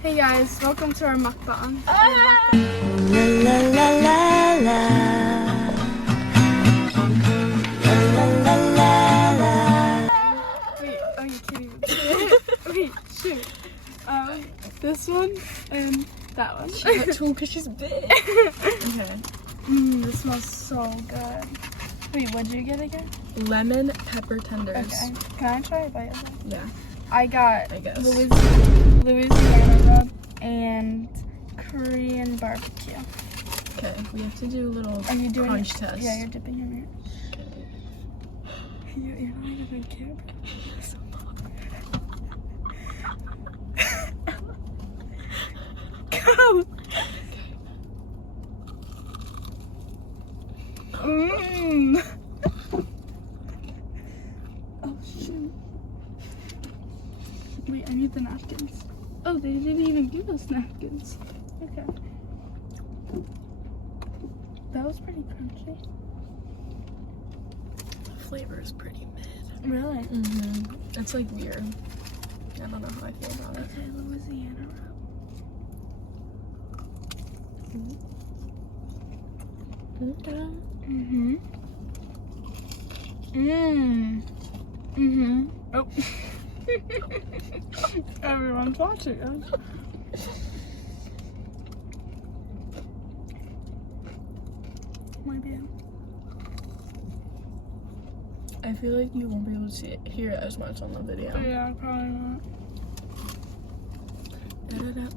Hey guys, welcome to our mukbang. Wait, are you kidding me? Wait, shoot. This one and that one. She got two because she's big. Okay. This smells so good. Wait, what'd you get again? Lemon pepper tenders. Okay. Can I try a bite of that? Yeah. I got I guess. Louisiana rub and Korean barbecue. Okay, we have to do a little Are you doing crunch it? test. Yeah, you're dipping your mirror. You're not even cute. Go! Mmm. Oh shoot. Wait, I need the napkins. Oh, they didn't even give us napkins. Okay. That was pretty crunchy. The flavor is pretty mid. Really? Mm-hmm. It's like weird. I don't know how I feel about it. Okay, Louisiana rub. Okay. Mm-hmm. Mm-hmm. Oh. Everyone's watching us. My bad. I feel like you won't be able to see it, hear it as much on the video. Yeah, probably not. Da-da-da.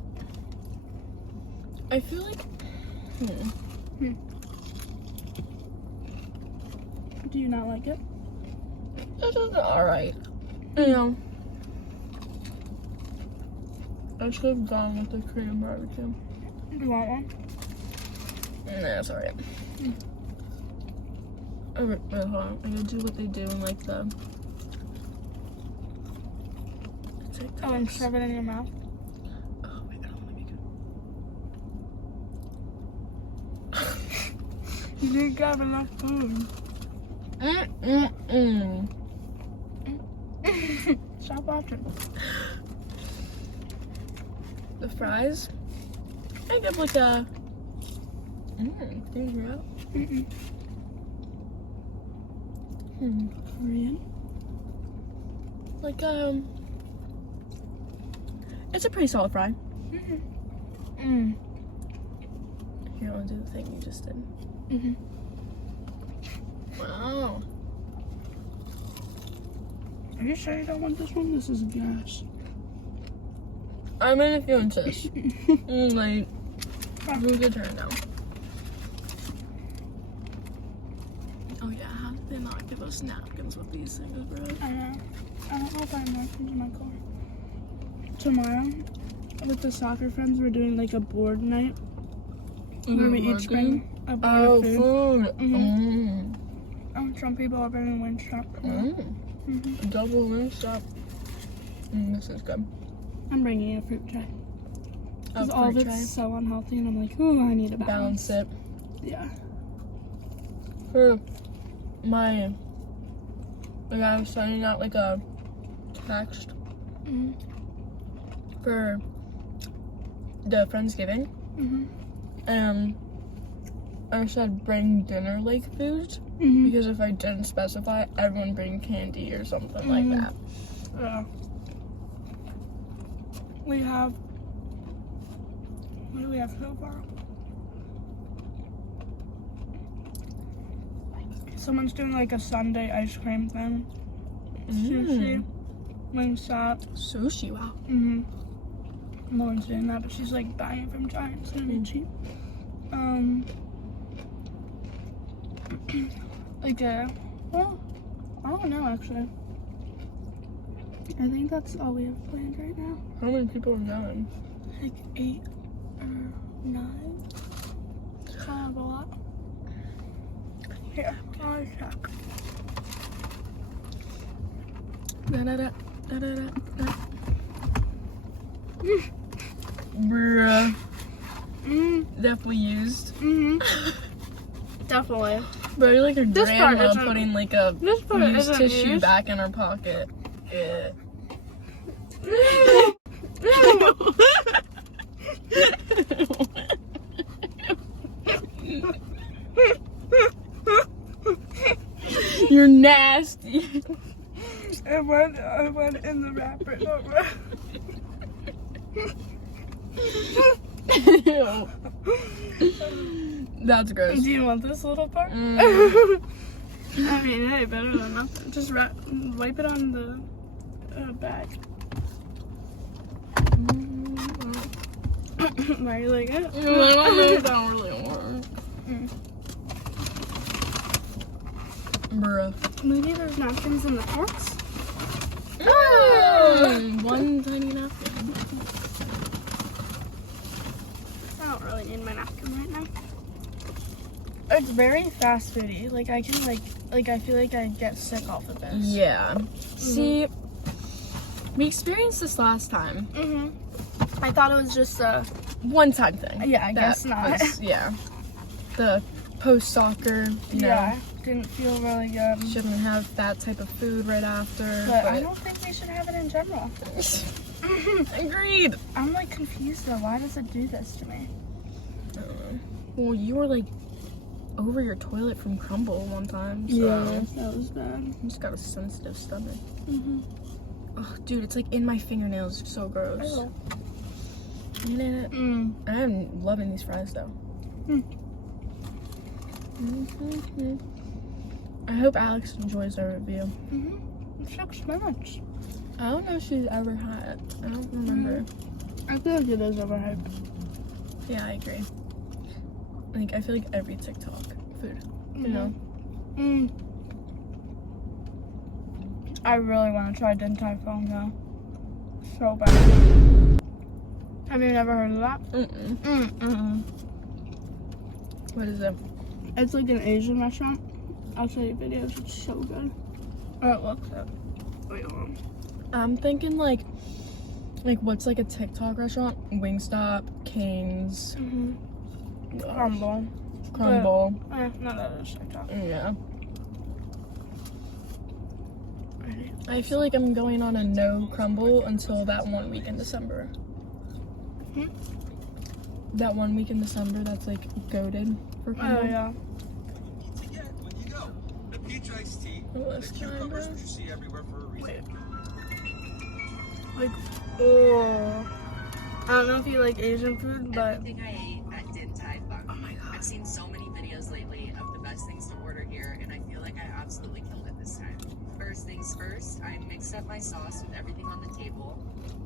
I feel like... Do you not like it? This is alright. You know. I should have gone with the Korean barbecue. Do you want one? Nah, it's alright. Okay, wait, hold on. I gotta do what they do in like the... Oh, and shove it in your mouth? Oh, wait, I don't want to make it. You didn't grab enough food. Stop watching. The fries, I give like a... Did you hear that? Korean? Like, it's a pretty solid fry. Here, I'll do the thing you just did. Wow. Are you sure you don't want this one? This is gas. I'm gonna influence this. Like, who's your turn now? Oh yeah, how did they not give us napkins with these things, bro? I know. I don't know if I have napkins in my car. Tomorrow, with the soccer friends, we're doing like a board night. Where we each bring a bag of food. Some people are bringing Wingstop. Double Wingstop. This is good. I'm bringing a fruit tray. Because A all of fruit it's tray. so unhealthy, and I'm like, ooh, I need a balance. Balance it. Yeah. For my, like I was sending out like a text for the Friendsgiving. I said bring dinner like foods because if I didn't specify, everyone bring candy or something like that. Yeah. We have, what do we have so far? Someone's doing like a Sunday ice cream thing. Sushi. Wingstop. Sushi, wow. No one's doing that, but she's like buying it from Giant. It's gonna be cheap. Like well, I don't know actually. I think that's all we have planned right now. How many people are going? Like 8 or 9. Kind of a lot. Here, I'll check. Bruh. Definitely used. Definitely. But you're like your This part grandma isn't- putting like a This part used isn't tissue used. back in her pocket. Yeah. You're nasty. It went in the wrapper. Ew. That's gross. Do you want this little part? Mm. I mean, hey, better than nothing. Just wipe it on the bag. Why are you like it? I don't really want. Bruh. Maybe there's napkins in the box? One tiny napkin. I don't really need my napkin right now. It's very fast foody. Like I can like I feel like I get sick off of this. Yeah. See, we experienced this last time. I thought it was just a One-time thing. Yeah, I guess not. Yeah. The post-soccer, you know, didn't feel really good. shouldn't have that type of food right after. But I don't think we should have it in general. Agreed. I'm like confused though. Why does it do this to me? Well, you were like over your toilet from crumble one time. So that was bad. you just got a sensitive stomach. Oh, dude, it's like in my fingernails. It's so gross. Oh. You know it? I'm loving these fries though. I hope Alex enjoys our review. It's so much. I don't know if she's ever had it. I don't remember. I feel like it is overhyped. Yeah, I agree. Like, I feel like every TikTok food, you know? I really want to try Din Tai Fung though. So bad. Have you never heard of that? What is it? It's like an Asian restaurant. I'll show you videos. It's so good. Oh, it looks it. Wait, hold on. I'm thinking like what's like a TikTok restaurant? Wingstop, Cane's, Crumble. Crumble. No, that is TikTok. Yeah. I feel like I'm going on a no crumble until that 1 week in December. That 1 week in December that's like goated for crumble. Oh yeah. To get when you go. The peach iced tea, Oh, the cucumbers, which you see everywhere for a reason. Wait. Like, oh. I don't know if you like Asian food, but Everything I ate at Din Tai Fung. oh my god. I've seen so many videos lately of the best things to order here, and I feel like I absolutely killed it this time. First things first, I mixed up my sauce with everything on the table.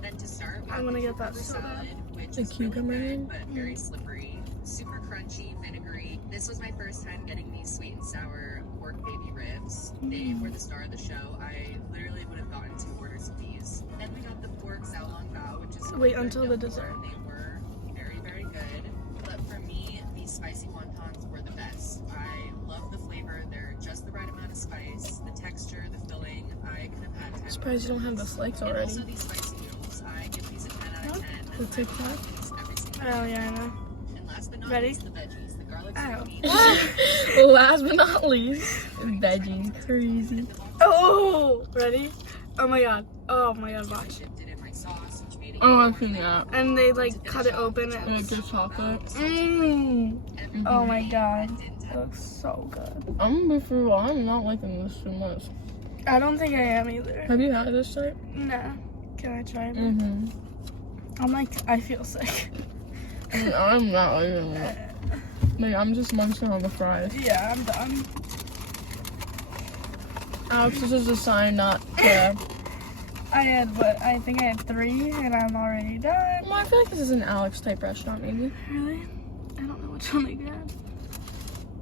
Then to start, we I have wanna the get that cucumber so bad. salad, which The is really cucumber good, in? but very slippery. Super crunchy, vinegary. This was my first time getting these sweet and sour pork baby ribs. They were the star of the show. I literally would have gotten 2 orders of these. Then we got the pork sao long bao, which is Wait until the dessert. They were very, very good. But for me, these spicy wontons were the best. I love the flavor. They're just the right amount of spice. The texture, the filling. I could have had 10. Surprised you don't have the likes And already. also these spicy noodles. I give these a 10 out of 10. The TikTok? I love these every single Oh time. yeah, I know. And last but not Ready? least, the veggies. The garlic Ow. spring Last but not least, veggies. Crazy. Oh, ready? Oh my god. Oh my god, I watch. dipped it in my sauce, which made it Oh, I've more seen like that. And they like cut it open Like and the chocolate. everything oh my I ate god. at Din Tai It looks so good. I'm gonna be for real, I'm not liking this too much. I don't think I am either. Have you had this type? Nah. Can I try it? I'm like, I feel sick. I'm not liking it. Like, I'm just munching on the fries. Yeah, I'm done. Alex, this is a sign not to... I think I had 3 and I'm already done. Well, I feel like this is an Alex type restaurant, maybe. Really? I don't know which one I grabbed.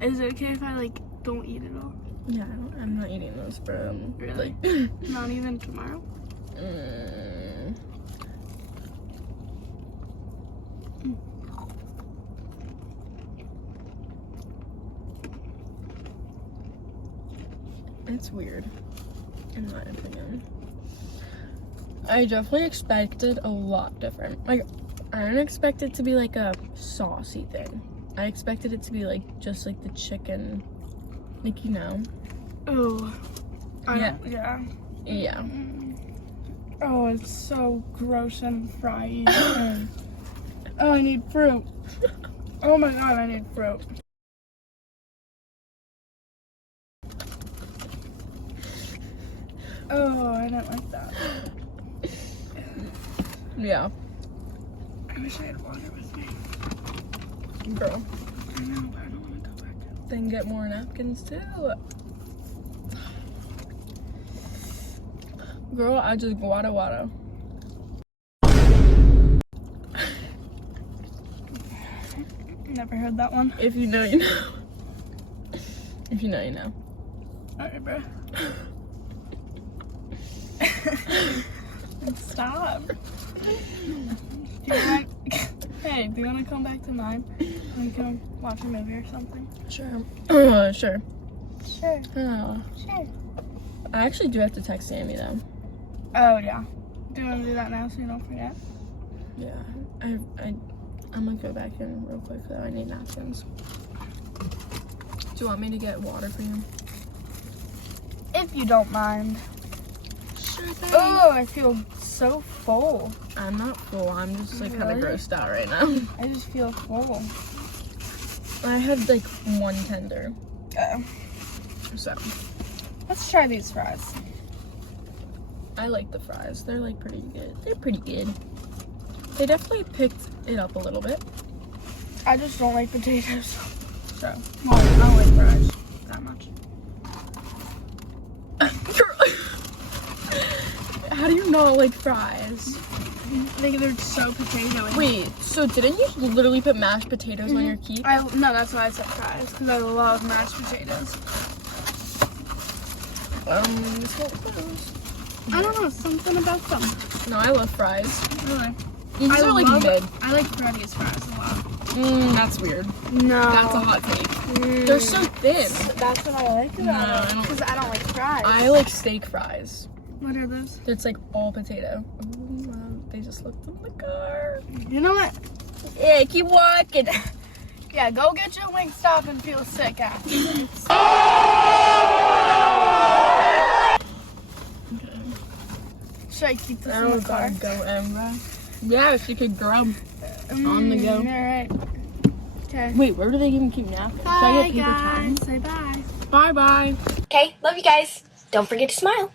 Is it okay if I like don't eat it all? Yeah, I'm not eating this, bro. Really? Not even tomorrow? It's weird, in my opinion. I definitely expected a lot different. Like, I didn't expect it to be like a saucy thing. I expected it to be like just like the chicken, like, you know. Oh. Yeah. Yeah. Yeah. Oh, it's so gross and fried. Oh, I need fruit. Oh my god, I need fruit. Oh, I didn't like that. Yeah. I wish I had water with me. Girl. I know, but I don't want to go back. Then get more napkins too. Girl, I just guada. Never heard that one. If you know, you know. If you know, you know. Alright, bro. Stop. Hey, do you want to come back to mine? We can watch a movie or something. Sure. Sure. Sure. Sure. I actually do have to text Sammy though. Oh yeah. Do you want to do that now so you don't forget? Yeah. I'm gonna go back in real quick though. I need napkins. Do you want me to get water for you? If you don't mind. Sure thing. Oh, I feel so full. I'm not full. I'm just like kind of Really? grossed out right now. I just feel full. I had like one tender. So Let's try these fries. I like the fries. They're like pretty good. They're pretty good. They definitely picked it up a little bit. I just don't like potatoes. So, well, I don't like fries that much. How do you not like fries? I think they're so potato-y. Wait, so didn't you literally put mashed potatoes on your keep? No, that's why I said fries, because I love mashed potatoes. I don't know, something about them. No, I love fries. Really? These are like mid. I like Freddy's fries a lot. That's weird. No. That's a hot take. They're so thin. That's what I like about it, No, because I don't like fries. I like steak fries. What are those? It's like all potato. Ooh, they just looked in the car. You know what? Yeah, keep walking. Yeah, go get your Wingstop and feel sick afterwards. Should I keep this in the car? Go, Emma. Yeah, she could grub on the go. Alright. Okay. Wait, where do they even keep napkins? Should I Bye, get paper guys. towels? Say bye. Bye bye. Okay, love you guys. Don't forget to smile.